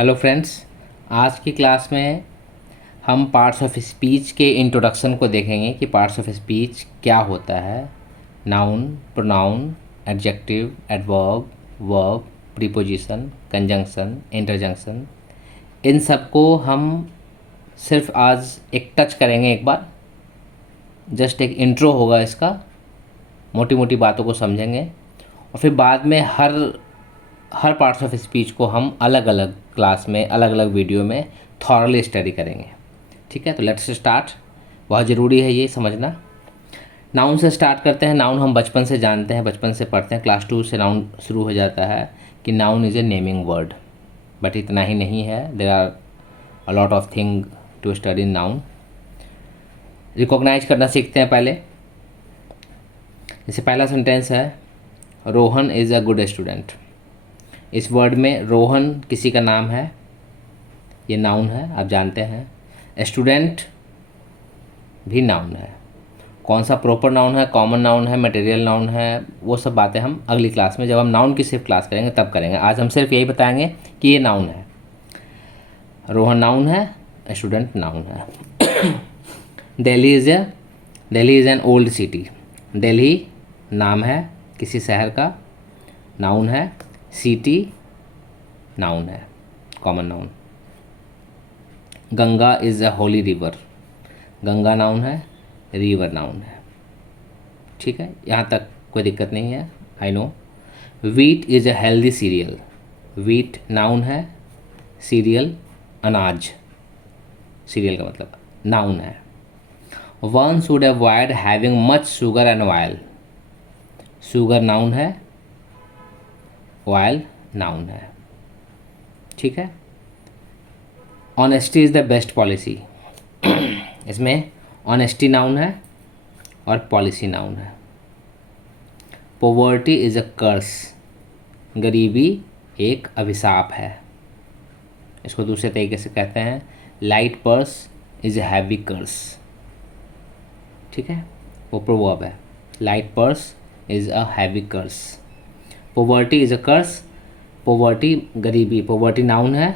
Hello friends, आज की class में हम पार्ट्स ऑफ स्पीच के इंट्रोडक्शन को देखेंगे कि पार्ट्स ऑफ स्पीच क्या होता है। Noun, pronoun, adjective, adverb, verb, preposition, conjunction, interjection, इन सब को हम सिर्फ आज एक टच करेंगे। एक बार जस्ट एक इंट्रो होगा इसका, मोटी मोटी बातों को समझेंगे और फिर बाद में हर पार्ट्स ऑफ स्पीच को हम अलग अलग क्लास में, अलग अलग वीडियो में थॉरली स्टडी करेंगे। ठीक है, तो लेट्स स्टार्ट। बहुत ज़रूरी है ये समझना। नाउन से स्टार्ट करते हैं। नाउन हम बचपन से जानते हैं, बचपन से पढ़ते हैं। क्लास 2 से नाउन शुरू हो जाता है कि noun is a naming word. But इतना ही नहीं है, there are a lot of thing to study in noun. Recognise करना सीखते हैं पहले। जैसे पहला सेंटेंस है, Rohan is a good student. इस वर्ड में रोहन किसी का नाम है, ये नाउन है, आप जानते हैं। स्टूडेंट भी नाउन है। कौन सा प्रॉपर नाउन है, कॉमन नाउन है, मटेरियल नाउन है, वो सब बातें हम अगली क्लास में, जब हम नाउन की सिर्फ क्लास करेंगे तब करेंगे। आज हम सिर्फ यही बताएंगे कि ये नाउन है। रोहन नाउन है, स्टूडेंट नाउन है। Delhi is an old city. Delhi नाम है किसी शहर का, नाउन है। सिटी नाउन है, common noun. Ganga is a Holi river. Ganga noun है, रिवर नाउन है। ठीक है, यहाँ तक कोई दिक्कत नहीं है, I know. Wheat is a healthy serial. Wheat noun है, सीरियल अनाज, सीरियल का मतलब नाउन है। One should avoid having much sugar and oil. Sugar noun है, ऑयल नाउन है। ठीक है। Honesty is the best policy. इसमें ऑनेस्टी नाउन है और पॉलिसी नाउन है। पॉवर्टी इज़ अ कर्स। गरीबी एक अभिशाप है। इसको दूसरे तरीके से कहते हैं, light purse is a heavy curse. ठीक है, वो प्रोवर्ब है, light purse is a heavy curse. Poverty is a curse. Poverty गरीबी, पॉवर्टी नाउन है,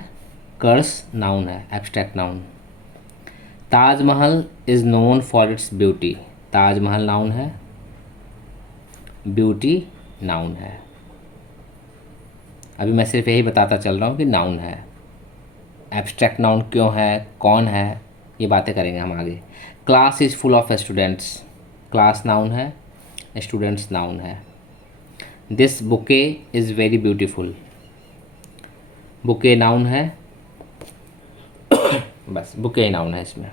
कर्स नाउन है, abstract noun. Taj Mahal is known for its beauty. Taj Mahal noun है, ब्यूटी नाउन है। अभी मैं सिर्फ यही बताता चल रहा हूँ कि नाउन है। एब्स्ट्रैक्ट नाउन क्यों है, कौन है, ये बातें करेंगे हम आगे। Class is full of students. Class noun है, स्टूडेंट्स नाउन है। This bouquet is very beautiful. Bouquet noun है, बस बुके नाउन है इसमें।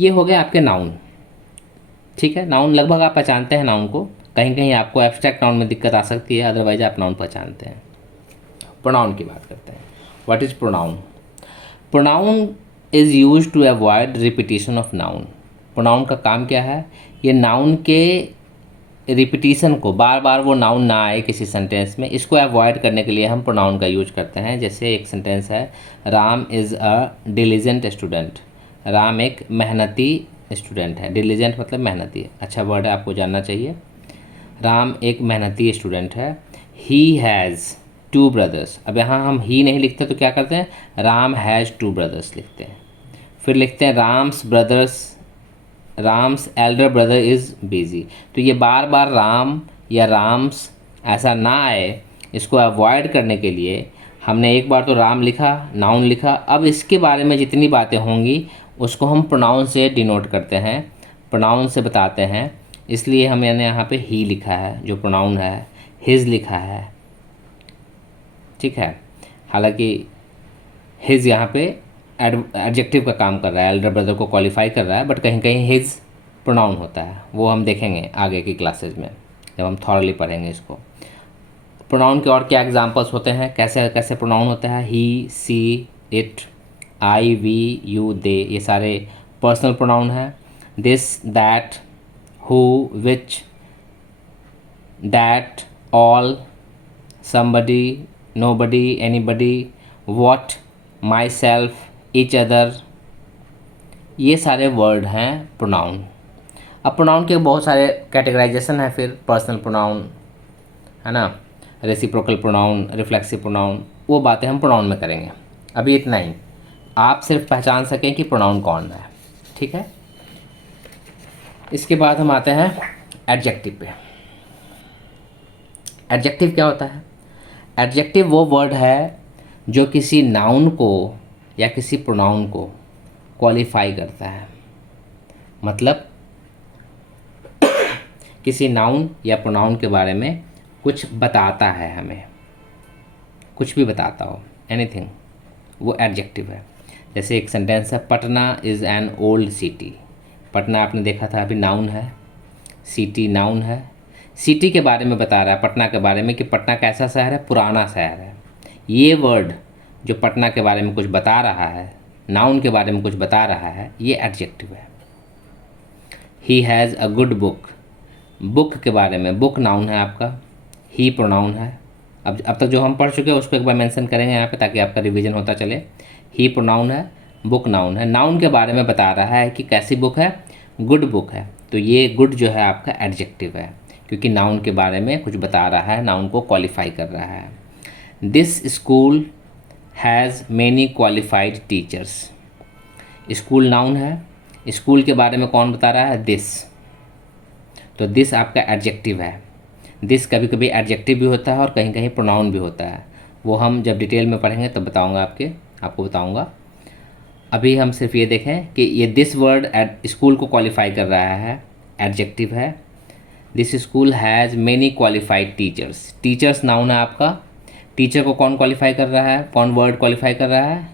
ये हो गए आपके नाउन। ठीक है, नाउन लगभग आप पहचानते हैं नाउन को। कहीं कहीं आपको एब्स्ट्रैक्ट नाउन में दिक्कत आ सकती है, अदरवाइज आप नाउन पहचानते हैं। प्रोनाउन की बात करते हैं। What is pronoun? Pronoun is use to avoid repetition of noun. Pronoun का काम क्या है? ये नाउन के रिपीटिशन को, बार बार वो नाउन ना आए किसी सेंटेंस में, इसको अवॉइड करने के लिए हम प्रोनाउन का यूज करते हैं। जैसे एक सेंटेंस है, Ram is a diligent student. Ram एक मेहनती स्टूडेंट है। डिलीजेंट मतलब मेहनती, अच्छा वर्ड है, आपको जानना चाहिए। राम एक मेहनती स्टूडेंट है। He has 2 brothers. अब यहाँ हम ही नहीं लिखते तो क्या करते हैं, राम हैज़ 2 ब्रदर्स लिखते हैं। फिर लिखते हैं Ram's Elder brother is busy. तो ये बार बार राम या राम्स ऐसा ना आए, इसको अवॉइड करने के लिए हमने एक बार तो राम लिखा, नाउन लिखा, अब इसके बारे में जितनी बातें होंगी उसको हम प्रोनाउन से डिनोट करते हैं, प्रोनाउन से बताते हैं। इसलिए हमने यहाँ पे ही लिखा है जो प्रोनाउन है, हिज लिखा है। ठीक है, हालांकि हिज यहाँ पे एडजेक्टिव का काम कर रहा है, एल्डर ब्रदर को क्वालिफाई कर रहा है, बट कहीं कहीं हिज प्रोनाउन होता है। वो हम देखेंगे आगे की क्लासेस में जब हम थॉरली पढ़ेंगे इसको। प्रोनाउन के और क्या एग्जांपल्स होते हैं, कैसे कैसे प्रोनाउन होता है? ही, सी, इट, आई, वी, यू, दे, ये सारे पर्सनल प्रोनाउन हैं। This, that, who, which, that, all, somebody, nobody, anybody, what, myself, each other, ये सारे वर्ड हैं प्रोनाउन। अब प्रोनाउन के बहुत सारे कैटेगराइजेशन है। फिर पर्सनल प्रोनाउन है ना, रेसिप्रोकल प्रोनाउन, रिफ्लेक्सिव प्रोनाउन, वो बातें हम प्रोनाउन में करेंगे। अभी इतना ही, आप सिर्फ पहचान सकें कि प्रोनाउन कौन है, ठीक है। इसके बाद हम आते हैं एडजेक्टिव पे। एडजेक्टिव क्या होता है? एडजेक्टिव वो वर्ड है जो किसी नाउन को या किसी प्रोनाउन को क्वालिफाई करता है। मतलब किसी नाउन या प्रोनाउन के बारे में कुछ बताता है, हमें कुछ भी बताता हो, एनीथिंग, वो एडजेक्टिव है। जैसे एक सेंटेंस है, Patna is an old city. Patna आपने देखा था अभी नाउन है, सिटी नाउन है। सिटी के बारे में बता रहा है, पटना के बारे में, कि पटना कैसा शहर है, पुराना शहर है। ये वर्ड जो पटना के बारे में कुछ बता रहा है, नाउन के बारे में कुछ बता रहा है, ये एडजेक्टिव है। He has a good book. Book के बारे में, बुक नाउन है आपका, ही प्रोनाउन है। अब तक जो हम पढ़ चुके हैं उसको एक बार मेंशन करेंगे यहाँ पे, ताकि आपका रिवीजन होता चले। ही प्रोनाउन है, बुक नाउन है। नाउन के बारे में बता रहा है कि कैसी बुक है, गुड बुक है। तो ये गुड जो है आपका एडजेक्टिव है, क्योंकि नाउन के बारे में कुछ बता रहा है, नाउन को क्वालिफाई कर रहा है। This school has many qualified teachers. School noun है, स्कूल के बारे में कौन बता रहा है, दिस। तो दिस आपका एडजेक्टिव है। दिस कभी कभी एडजेक्टिव भी होता है और कहीं कहीं प्रोनाउन भी होता है। वो हम जब डिटेल में पढ़ेंगे तब बताऊंगा, आपको बताऊंगा। अभी हम सिर्फ ये देखें कि ये दिस वर्ड स्कूल को क्वालिफाई कर रहा है, एडजेक्टिव है। This school has many qualified teachers. Teachers noun है आपका। टीचर को कौन क्वालिफाई कर रहा है, कौन वर्ड क्वालिफाई कर रहा है,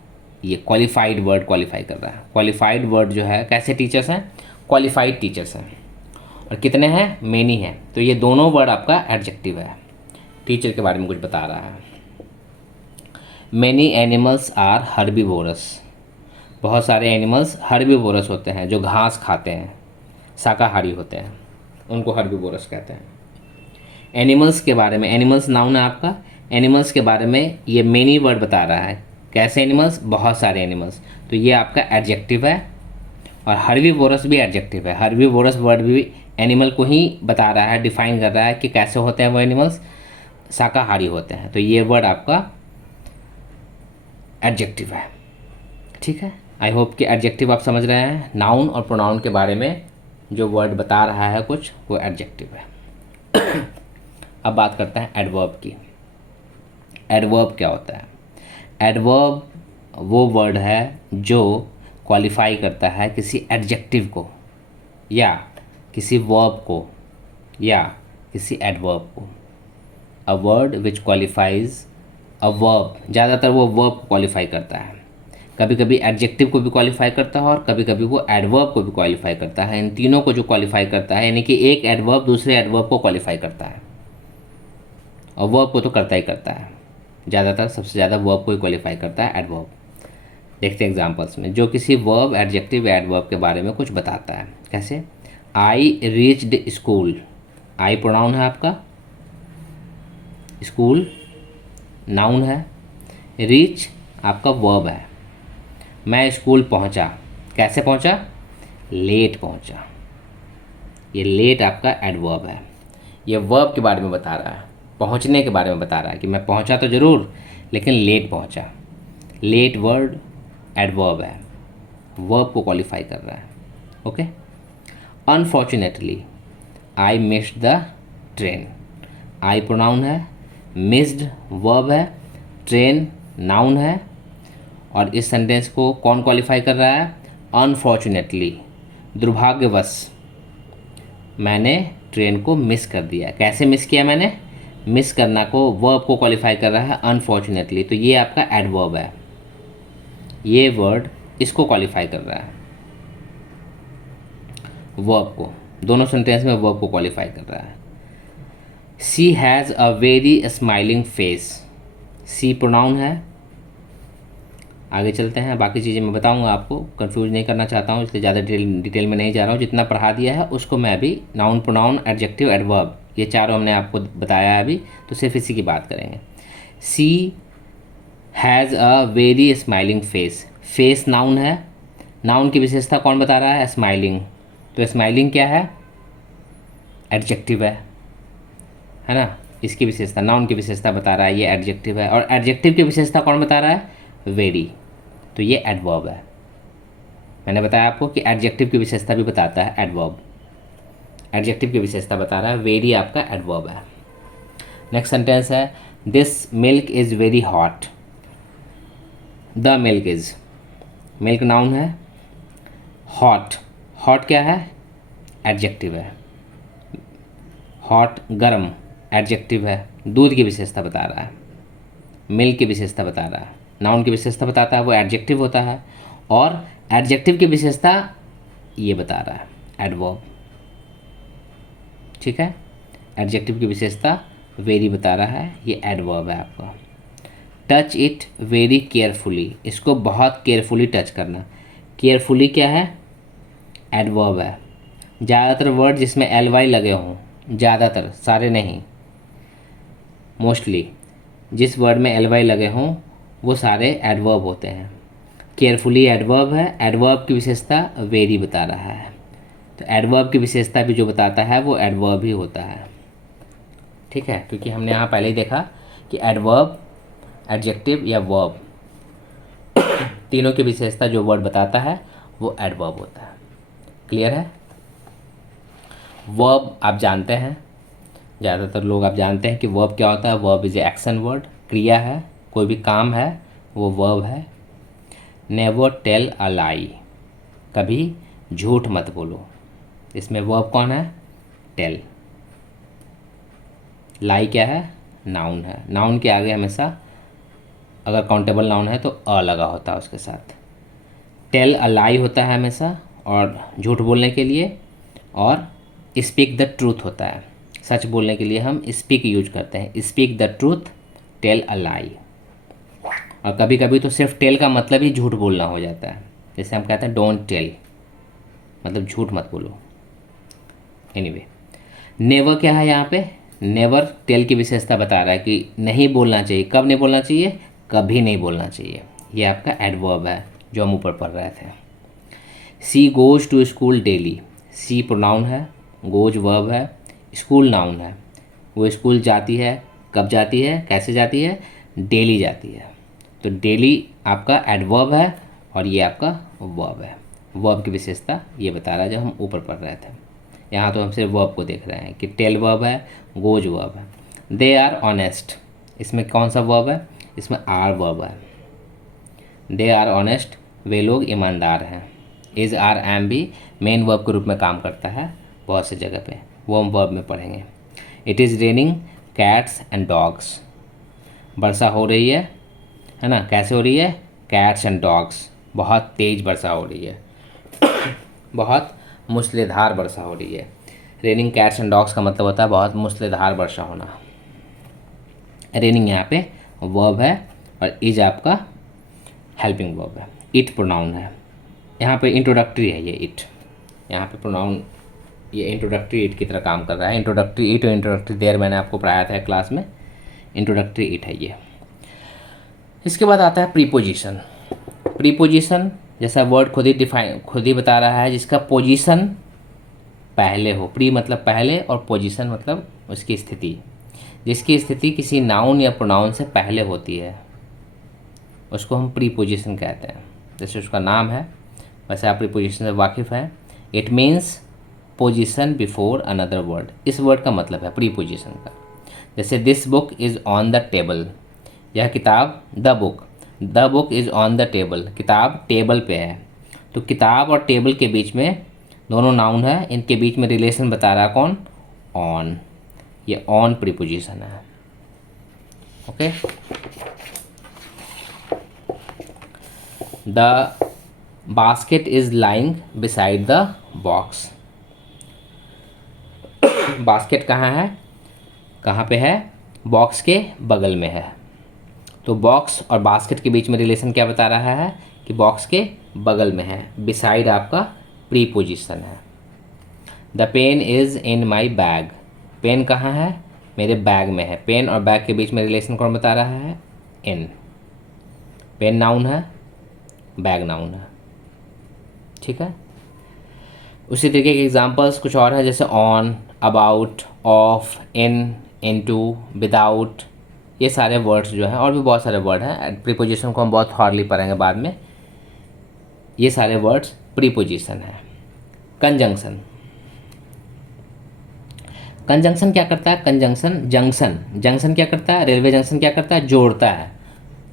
ये क्वालिफाइड वर्ड क्वालिफाई कर रहा है। क्वालिफाइड वर्ड जो है, कैसे टीचर्स हैं, क्वालिफाइड टीचर्स हैं। और कितने हैं, मेनी हैं। तो ये दोनों वर्ड आपका एडजेक्टिव है, टीचर के बारे में कुछ बता रहा है। Many animals are herbivorous. बहुत सारे एनिमल्स हर्बीवोरस होते हैं, जो घास खाते हैं, शाकाहारी होते हैं, उनको हर्बीवोरस कहते हैं। एनिमल्स के बारे में, एनिमल्स नाउन है आपका। एनिमल्स के बारे में ये मेनी वर्ड बता रहा है। कैसे एनिमल्स, बहुत सारे एनिमल्स। तो ये आपका एडजेक्टिव है। और हर्बीवोरस भी एडजेक्टिव है। हर्बीवोरस वर्ड भी एनिमल को ही बता रहा है, डिफाइन कर रहा है कि कैसे होते हैं वो एनिमल्स, शाकाहारी होते हैं। तो ये वर्ड आपका एडजेक्टिव है, ठीक है। आई होप कि एडजेक्टिव आप समझ रहे हैं। नाउन और प्रोनाउन के बारे में जो वर्ड बता रहा है कुछ, वो एडजेक्टिव है। अब बात करते हैं एडवर्ब की। एडवर्ब क्या होता है? एडवर्ब वो वर्ड है जो क्वालिफाई करता है किसी एडजेक्टिव को, या किसी वर्ब को, या किसी एडवर्ब को। A word which qualifies a verb, ज़्यादातर वो वर्ब को क्वालिफाई करता है। कभी कभी एडजेक्टिव को भी क्वालिफाई करता है और कभी कभी वो एडवर्ब को भी क्वालिफाई करता है। इन तीनों को जो क्वालिफाई करता है, यानी कि एक एडवर्ब दूसरे एडवर्ब को क्वालिफाई करता है, और वर्ब को तो करता ही करता है। ज़्यादातर सबसे ज़्यादा वर्ब को ही क्वालिफाई करता है एडवर्ब। देखते हैं एग्जांपल्स में। जो किसी वर्ब, एडजेक्टिव या एडवर्ब के बारे में कुछ बताता है। कैसे? I reached school. I pronoun है आपका, स्कूल नाउन है, रीच आपका वर्ब है। मैं स्कूल पहुंचा। कैसे पहुंचा? लेट पहुंचा। ये लेट आपका एडवर्ब है। ये वर्ब के बारे में बता रहा है, पहुंचने के बारे में बता रहा है कि मैं पहुंचा तो ज़रूर, लेकिन लेट पहुंचा। लेट वर्ड एडवर्ब है, वर्ब को क्वालिफाई कर रहा है। Okay. Unfortunately I missed the train. I pronoun है, मिस्ड वर्ब है, ट्रेन नाउन है। और इस सेंटेंस को कौन क्वालिफाई कर रहा है? अनफॉर्चुनेटली, दुर्भाग्यवश मैंने ट्रेन को मिस कर दिया। कैसे मिस किया मैंने? मिस करना को, वर्ब को क्वालिफाई कर रहा है अनफॉर्चुनेटली। तो ये आपका एडवर्ब है, ये वर्ड इसको क्वालिफाई कर रहा है, वर्ब को। दोनों सेंटेंस में वर्ब को क्वालिफाई कर रहा है। She has a very smiling face. She pronoun है। आगे चलते हैं, बाकी चीज़ें मैं बताऊंगा आपको, कंफ्यूज नहीं करना चाहता हूँ, इसलिए ज़्यादा डिटेल में नहीं जा रहा हूँ। जितना पढ़ा दिया है उसको मैं अभी नाउन, प्रोनाउन, एडजेक्टिव, एडवर्ब, ये चारों हमने आपको बताया है अभी, तो सिर्फ इसी की बात करेंगे। She has a very smiling face. Face noun है। नाउन की विशेषता कौन बता रहा है? स्माइलिंग। तो स्माइलिंग क्या है? एडजेक्टिव है ना। इसकी विशेषता, नाउन की विशेषता बता रहा है, ये एडजेक्टिव है। और एडजेक्टिव की विशेषता कौन बता रहा है? वेरी, तो ये एडवर्ब है। मैंने बताया आपको कि एडजेक्टिव की विशेषता भी बताता है एडवर्ब, एडजेक्टिव की विशेषता बता रहा है, वेरी आपका एडवर्ब है। नेक्स्ट सेंटेंस है this milk is very hot. The milk is, milk noun है, हॉट, हॉट क्या है, एडजेक्टिव है, हॉट गरम एडजेक्टिव है, दूध की विशेषता बता रहा है, मिल्क की विशेषता बता रहा है, नाउन की विशेषता बताता है वो एडजेक्टिव होता है, और एडजेक्टिव की विशेषता ये बता रहा है एडवर्ब। ठीक है, एडजेक्टिव की विशेषता वेरी बता रहा है, ये एडवर्ब है आपका। टच इट वेरी केयरफुली, इसको बहुत केयरफुली टच करना, केयरफुली क्या है, एडवर्ब है। ज़्यादातर वर्ड जिसमें एल वाई लगे हों, ज़्यादातर, सारे नहीं, मोस्टली जिस वर्ड में एल वाई लगे हों वो सारे एडवर्ब होते हैं। केयरफुली एडवर्ब है, एडवर्ब की विशेषता वेरी बता रहा है, तो एडवर्ब की विशेषता भी जो बताता है वो एडवर्ब ही होता है। ठीक है, क्योंकि हमने यहाँ पहले ही देखा कि एडवर्ब, एडजेक्टिव या वर्ब, तीनों की विशेषता जो वर्ड बताता है वो एडवर्ब होता है। क्लियर है। वर्ब आप जानते हैं, ज़्यादातर लोग आप जानते हैं कि वर्ब क्या होता है। Verb is a action word, क्रिया है, कोई भी काम है वो वर्ब है। नेवर टेल अ लाई, कभी झूठ मत बोलो, इसमें वर्ब कौन है, टेल। लाई क्या है, नाउन है, नाउन के आगे हमेशा अगर काउंटेबल नाउन है तो अ लगा होता है उसके साथ। टेल अ लाई होता है हमेशा और झूठ बोलने के लिए, और स्पीक द ट्रूथ होता है, सच बोलने के लिए हम स्पीक यूज करते हैं, speak the truth, tell a lie. और कभी कभी तो सिर्फ टेल का मतलब ही झूठ बोलना हो जाता है, जैसे हम कहते हैं डोंट टेल, मतलब झूठ मत बोलो। एनीवे, नेवर क्या है यहाँ पे, नेवर टेल की विशेषता बता रहा है कि नहीं बोलना चाहिए, कब नहीं बोलना चाहिए, कभी नहीं बोलना चाहिए, ये आपका एडवर्ब है जो हम ऊपर पढ़ रहे थे। She goes to school daily, she pronoun है, गोज वर्ब है, स्कूल नाउन है, वो स्कूल जाती है, कब जाती है, कैसे जाती है, डेली जाती है, तो डेली आपका एडवर्ब है और ये आपका वर्ब है। वर्ब की विशेषता ये बता रहा है जो हम ऊपर पढ़ रहे थे। यहाँ तो हम सिर्फ वर्ब को देख रहे हैं कि टेल वर्ब है, गोज वर्ब है। दे आर ऑनेस्ट, इसमें कौन सा वर्ब है, इसमें आर वर्ब है। दे आर ऑनेस्ट, वे लोग ईमानदार हैं। इज़ आर एम भी मेन वर्ब के रूप में काम करता है बहुत सी जगह पे, वो हम वर्ब में पढ़ेंगे। It is raining cats and dogs, वर्षा हो रही है ना, कैसे हो रही है, कैट्स एंड डॉग्स, बहुत तेज़ वर्षा हो रही है, बहुत मूसलाधार वर्षा हो रही है। रेनिंग कैट्स एंड डॉग्स का मतलब होता है बहुत मूसलाधार वर्षा होना। रेनिंग यहाँ पे वर्ब है और इज आपका हेल्पिंग वर्ब है। इट प्रोनाउन है, यहाँ पे इंट्रोडक्टरी है ये इट, यहाँ पे प्रोनाउन ये इंट्रोडक्टरी इट की तरह काम कर रहा है। इंट्रोडक्टरी इट और इंट्रोडक्टरी देयर मैंने आपको पढ़ाया था क्लास में, इंट्रोडक्टरी इट है ये। इसके बाद आता है प्रीपोजिशन। प्रीपोजिशन जैसा वर्ड खुद ही बता रहा है, जिसका पोजीशन पहले हो। प्री मतलब पहले और पोजीशन मतलब उसकी स्थिति, जिसकी स्थिति किसी नाउन या प्रोनाउन से पहले होती है उसको हम प्रीपोजिशन कहते हैं। जैसे उसका नाम है वैसे आप प्रीपोजिशन से वाकिफ़ हैं। It means position before another word, इस वर्ड का मतलब है प्रीपोजिशन का। जैसे this book is on the table, यह किताब, the book is on the table, किताब टेबल पे है। तो किताब और टेबल के बीच में दोनों नाउन है, इनके बीच में रिलेशन बता रहा है कौन, ऑन, ये ऑन प्रीपोजिशन है। Okay, the basket is lying beside the box, basket कहाँ है, कहाँ पे है, बॉक्स के बगल में है। तो बॉक्स और बास्केट के बीच में रिलेशन क्या बता रहा है कि बॉक्स के बगल में है। बिसाइड आपका प्रीपोजिशन है। The pen is in my bag, pen कहाँ है, मेरे बैग में है। पेन और बैग के बीच में रिलेशन कौन बता रहा है, इन। पेन नाउन है, बैग नाउन है। ठीक है, उसी तरीके के एग्जांपल्स कुछ और हैं, जैसे on, about, of, in, into, without, ये सारे वर्ड्स जो हैं, और भी बहुत सारे वर्ड हैं, प्रीपोजिशन को हम बहुत हार्डली पढ़ेंगे बाद में। ये सारे वर्ड्स प्रीपोजिशन हैं। कंजंक्शन, कंजंक्शन क्या करता है? कंजंक्शन जंक्शन, जंक्शन क्या करता है? रेलवे जंक्शन क्या करता है? जोड़ता है,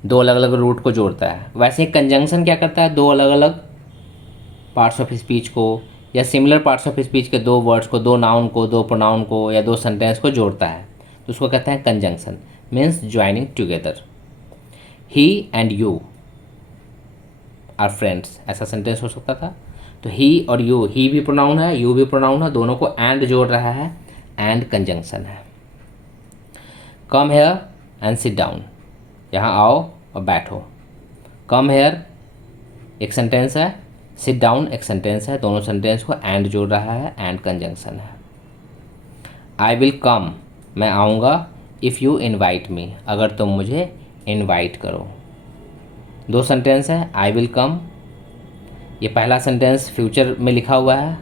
दो अलग अलग रूट को जोड़ता है। वैसे ही कंजंक्शन क्या करता है? दो अलग अलग पार्ट्स ऑफ स्पीच को या सिमिलर पार्ट्स ऑफ स्पीच के दो वर्ड्स को, दो नाउन को, दो प्रोनाउन को या दो सेंटेंस को जोड़ता है, तो उसको कहते हैं conjunction, means joining together. He and you are friends, ऐसा सेंटेंस हो सकता था। तो ही और यू, ही भी प्रोनाउन है, यू भी प्रोनाउन है, दोनों को एंड जोड़ रहा है, एंड कंजंक्शन है। Come here and sit down, यहाँ आओ और बैठो। कम हेयर एक सेंटेंस है, सिट डाउन एक सेंटेंस है, दोनों सेंटेंस को एंड जोड़ रहा है, एंड कंजंक्शन है। आई विल कम, मैं आऊँगा, इफ़ यू इन्वाइट मी, अगर तुम मुझे इन्वाइट करो। दो सेंटेंस है, आई विल कम, ये पहला सेंटेंस फ्यूचर में लिखा हुआ है,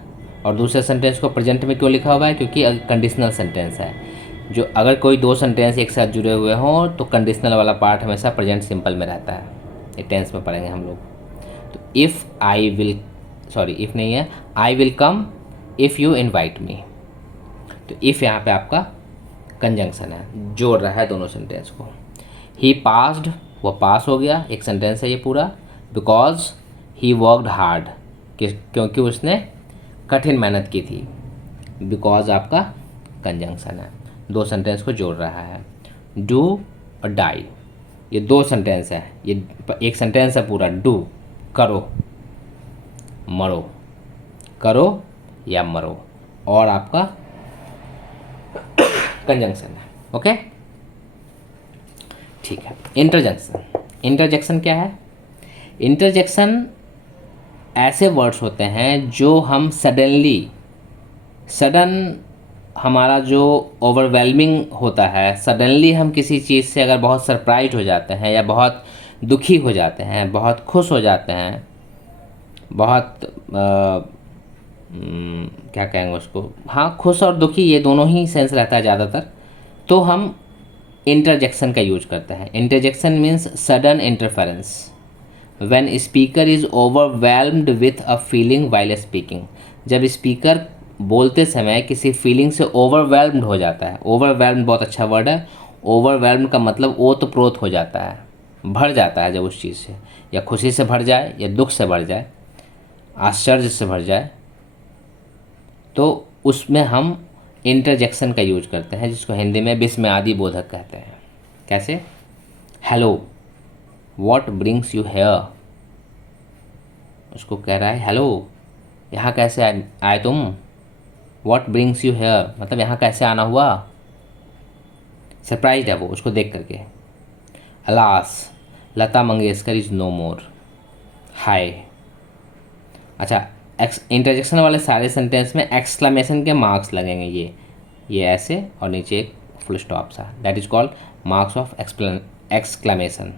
और दूसरे सेंटेंस को प्रेजेंट में क्यों लिखा हुआ है? क्योंकि कंडीशनल सेंटेंस है। जो अगर कोई दो सेंटेंस एक साथ जुड़े हुए हों तो कंडीशनल वाला पार्ट हमेशा प्रेजेंट सिंपल में रहता है। ये टेंस में पढ़ेंगे हम लोग। तो if I will, sorry if नहीं है, I will come if you invite मी। तो इफ़ यहाँ पे आपका कंजंक्शन है, जोड़ रहा है दोनों सेंटेंस को। ही पास्ड, वो पास हो गया, एक सेंटेंस है ये पूरा। बिकॉज ही वर्कड हार्ड, क्योंकि उसने कठिन मेहनत की थी। बिकॉज आपका कंजंक्शन है, दो सेंटेंस को जोड़ रहा है। डू और डाई, ये दो सेंटेंस है, ये एक सेंटेंस है पूरा। डू करो, मरो, करो या मरो, और आपका कंजंक्शन है। ओके, ठीक है। इंटरजेक्शन, इंटरजेक्शन क्या है? इंटरजेक्शन ऐसे वर्ड्स होते हैं जो हम सडन हमारा जो ओवरवेलमिंग होता है, सडनली हम किसी चीज़ से अगर बहुत सरप्राइज हो जाते हैं या बहुत दुखी हो जाते हैं, बहुत खुश हो जाते हैं, बहुत क्या कहेंगे उसको, हाँ खुश और दुखी ये दोनों ही सेंस रहता है ज़्यादातर, तो हम इंटरजेक्शन का यूज करते हैं। Interjection means sudden interference when speaker is overwhelmed with a feeling while speaking, जब स्पीकर बोलते समय किसी फीलिंग से ओवरवेल्म्ड हो जाता है। ओवरवेल्म्ड बहुत अच्छा वर्ड है। ओवरवेल्म्ड का मतलब ओतप्रोत हो जाता है, भर जाता है जब उस चीज़ से, या खुशी से भर जाए या दुख से भर जाए, आश्चर्य से भर जाए, तो उसमें हम इंटरजेक्शन का यूज करते हैं, जिसको हिंदी में विस्मयादि बोधक कहते हैं। कैसे? Hello, what brings you here, उसको कह रहा है हेलो, यहाँ कैसे आए तुम। व्हाट ब्रिंग्स यू हेयर मतलब यहाँ कैसे आना हुआ, सरप्राइज है वो उसको देख करके। Alas, Lata Mangeshkar is no more. हाय, अच्छा इंटरजेक्शन वाले सारे सेंटेंस में एक्सक्लेमेशन के मार्क्स लगेंगे, ये ऐसे और नीचे एक फुल स्टॉप सा, that is called marks of exclamation.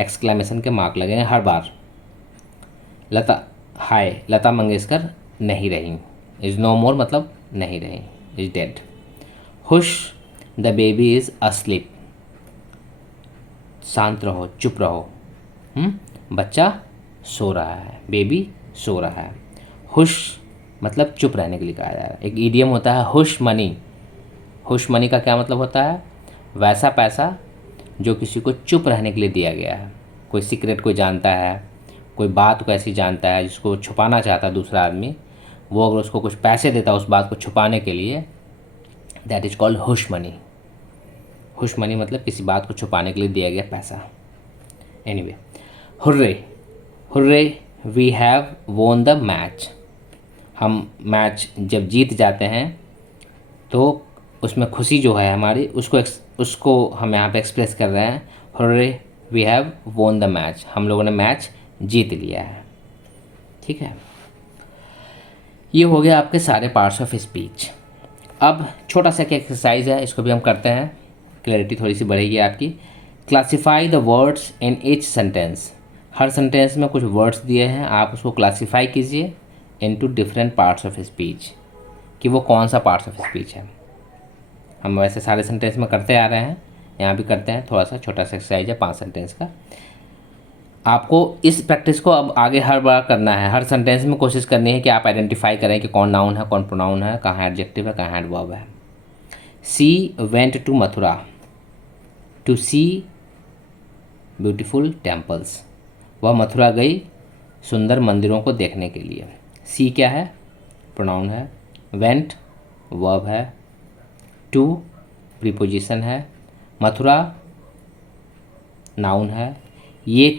Exclamation के मार्क लगेंगे हर बार। लता मंगेशकर नहीं रही, इज़ नो मोर मतलब नहीं रही, is dead. Hush, the baby is asleep, शांत रहो, चुप रहो, बच्चा सो रहा है, बेबी सो रहा है। हुश मतलब चुप रहने के लिए कहा जा रहा है। एक ईडियम होता है हुश मनी। हुश मनी का क्या मतलब होता है? वैसा पैसा जो किसी को चुप रहने के लिए दिया गया है। कोई सीक्रेट कोई जानता है, कोई बात को ऐसी जानता है जिसको छुपाना चाहता है दूसरा आदमी, वो अगर उसको कुछ पैसे देता है उस बात को छुपाने के लिए, that is called hush money. Hush money मतलब किसी बात को छुपाने के लिए दिया गया पैसा। Anyway, hurray, hurray we have won the match, हम मैच जब जीत जाते हैं तो उसमें खुशी जो है हमारी, उसको हम यहाँ पे एक्सप्रेस कर रहे हैं। Hurray we have won the match, हम लोगों ने मैच जीत लिया है। ठीक है, ये हो गया आपके सारे पार्ट्स ऑफ स्पीच। अब छोटा सा एक एक्सरसाइज है, इसको भी हम करते हैं, क्लैरिटी थोड़ी सी बढ़ेगी आपकी। Classify the words in each sentence, her sentence में कुछ वर्ड्स दिए हैं, आप उसको क्लासीफाई कीजिए into different parts of speech, कि वो कौन सा पार्ट्स ऑफ स्पीच है। हम वैसे सारे सेंटेंस में करते आ रहे हैं, यहाँ भी करते हैं, थोड़ा सा छोटा सा एक्सरसाइज है 5 सेंटेंस का। आपको इस प्रैक्टिस को अब आगे हर बार करना है, हर सेंटेंस में कोशिश करनी है कि आप आइडेंटिफाई करें कि कौन नाउन है, कौन प्रोनाउन है, कहाँ एडजेक्टिव है, कहाँ एडवर्ब है। She went to Mathura to see beautiful temples. वह मथुरा गई सुंदर मंदिरों को देखने के लिए। सी क्या है? प्रोनाउन है। वेंट वर्ब है। टू प्रीपोजिशन है। मथुरा नाउन है। ये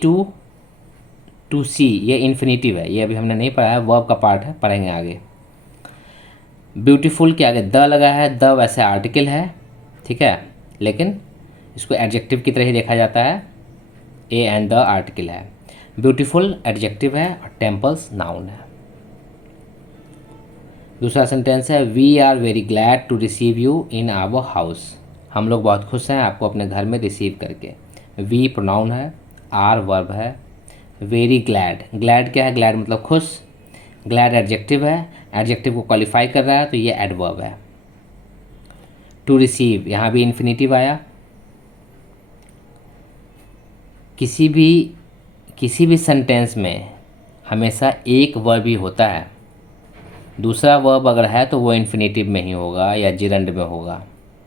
टू सी ये इन्फिनेटिव है, ये अभी हमने नहीं पढ़ा है, वर्ब का पार्ट है, पढ़ेंगे आगे। ब्यूटीफुल के आगे द लगा है, द वैसे आर्टिकल है, ठीक है, लेकिन इसको एडजेक्टिव की तरह ही देखा जाता है, ए एंड द आर्टिकल है। ब्यूटीफुल एडजेक्टिव है और टेम्पल्स नाउन है। दूसरा सेंटेंस है we are very glad to receive you in our house. हम लोग बहुत खुश हैं आपको अपने घर में रिसीव करके। वी प्रोनाउन है, आर वर्ब है, वेरी ग्लैड, ग्लैड क्या है? ग्लैड मतलब खुश। ग्लैड एडजेक्टिव है, एडजेक्टिव को क्वालिफाई कर रहा है तो ये एडवर्ब है। टू रिसीव, यहाँ भी इन्फिनेटिव आया। किसी भी सेंटेंस में हमेशा एक वर्ब ही होता है, दूसरा वर्ब अगर है तो वो इन्फिनेटिव में ही होगा या जिरंड में होगा,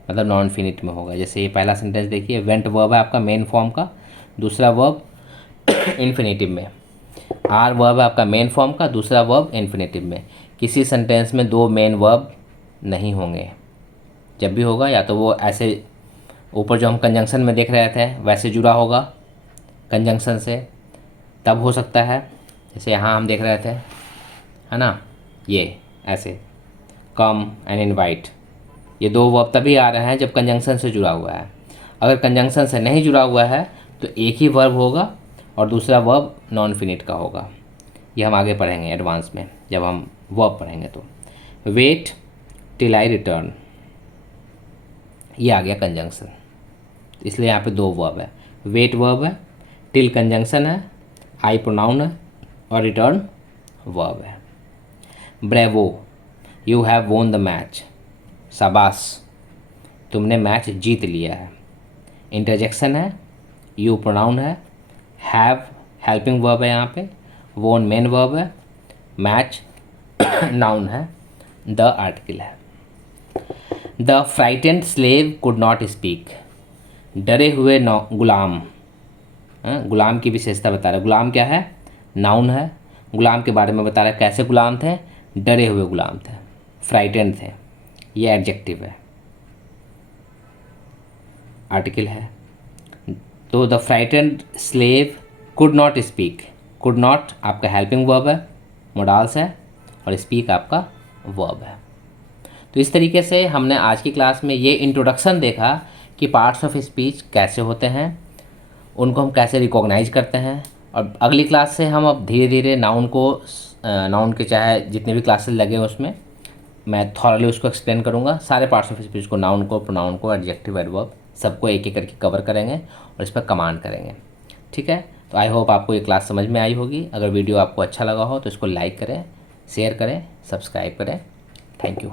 मतलब नॉन इन्फिनिट में होगा। जैसे ये पहला सेंटेंस देखिए, वेंट वर्ब है आपका मेन फॉर्म का, दूसरा वर्ब इन्फिनेटिव में। आर वर्ब है आपका मेन फॉर्म का, दूसरा वर्ब इन्फिनेटिव में। किसी सेंटेंस में दो मेन वर्ब नहीं होंगे, जब भी होगा या तो वो ऐसे ऊपर जो हम कंजंक्शन में देख रहे थे वैसे जुड़ा होगा कंजंक्शन से, तब हो सकता है। जैसे यहाँ हम देख रहे थे, है ना, ये ऐसे कम एंड इनवाइट, ये दो वर्ब तभी आ रहे हैं जब कंजंक्शन से जुड़ा हुआ है। अगर कंजंक्शन से नहीं जुड़ा हुआ है तो एक ही वर्ब होगा और दूसरा वर्ब नॉन फिनिट का होगा। ये हम आगे पढ़ेंगे एडवांस में, जब हम वर्ब पढ़ेंगे तो। वेट टिल आई रिटर्न, ये आ गया कंजंक्शन, इसलिए यहाँ पे दो वर्ब है। वेट वर्ब है, टिल कंजंक्शन है, आई प्रोनाउन है और रिटर्न वर्ब है। Bravo you have won the match, शाबाश तुमने मैच जीत लिया है। इंटरजेक्शन है, यू प्रोनाउन है, हैव हेल्पिंग वर्ब है यहाँ पे, वोन मेन वर्ब है, मैच नाउन है, द आर्टिकल है। The frightened slave could not speak, डरे हुए गुलाम, गुलाम की विशेषता बता रहा है। गुलाम क्या है? नाउन है। गुलाम के बारे में बता रहा है, कैसे गुलाम थे? डरे हुए गुलाम थे, फ्राइटेंड थे, ये एडजेक्टिव है, आर्टिकल है। तो the frightened slave could not speak, could not आपका हेल्पिंग वर्ब है, मोडाल्स है, और स्पीक आपका वर्ब है। तो इस तरीके से हमने आज की क्लास में ये इंट्रोडक्शन देखा कि पार्ट्स ऑफ स्पीच कैसे होते हैं, उनको हम कैसे रिकॉग्नाइज करते हैं। और अगली क्लास से हम अब धीरे धीरे नाउन के चाहे जितने भी क्लासेस लगे उसमें मैं थॉरली उसको एक्सप्लेन करूँगा। सारे पार्ट्स ऑफ स्पीच को, नाउन को, प्रोनाउन को, एडजेक्टिव, एडवर्ब, सबको एक एक करके कवर करेंगे और इस पर कमांड करेंगे, ठीक है। तो आई होप आपको ये क्लास समझ में आई होगी। अगर वीडियो आपको अच्छा लगा हो तो इसको लाइक करें, शेयर करें, सब्सक्राइब करें। Thank you.